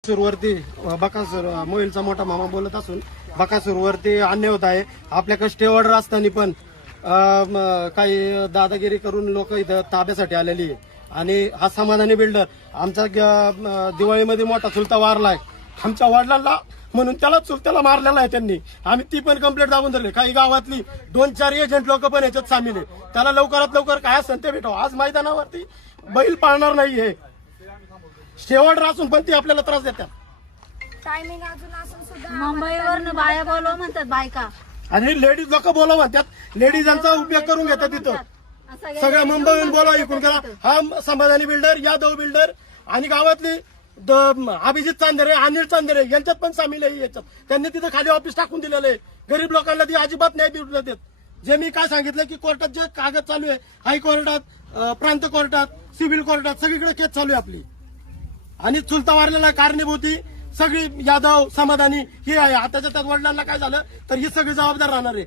बकासूरवरती बकासूर मोहिलचा मोठा मामा बोलत असून बकासूरवरती अन्याय होत आहे. आपल्याकडे स्टे ऑर्डर असताना पण काही दादागिरी करून लोक इथं ताब्यासाठी आलेली आहे. आणि हा समाधानी बिल्डर आमचा दिवाळीमध्ये मोठा चुलता वारलाय आमच्या वडिलांना, म्हणून त्याला चुलत्याला मारलेला आहे त्यांनी. आम्ही ती पण कंप्लेंट दाबून धरली. काही गावातली 2-4 एजंट लोक पण याच्यात सामील आहे. त्याला लवकरात लवकर काय असेल ते भेटावं. आज मैदानावरती बैल पाळणार नाहीये, शेवट असून पण ती आपल्याला त्रास देतात. टायमिंग अजून असून सुद्धा मुंबईवरनं बाया बोलव म्हणतात बायका, आणि लेडीज लोक बोलव म्हणतात. लेडीजांचा उपयोग करून घेतात तिथं. सगळ्या मुंबईहून बोलावं इकडून करा. हा समाधानी बिल्डर, यादव बिल्डर आणि गावातली अभिजित चांदेरे, अनिल चांदेरे यांच्यात पण सामील आहे. याच्यात त्यांनी तिथं खाली ऑफिस टाकून दिलेलं आहे. गरीब लोकांना ती अजिबात न्याय देऊ देत. जे मी काय सांगितलं की कोर्टात जे कागद चालू आहे, हायकोर्टात, प्रांत कोर्टात, सिव्हिल कोर्टात सगळीकडे केस चालू आहे आपली. आणि चुलता वारलेला कारणीभूती सगळी यादव समाधानी ही आहे. आताच्या त्यात वडिलांना काय झालं तर ही सगळी जबाबदार राहणार आहे.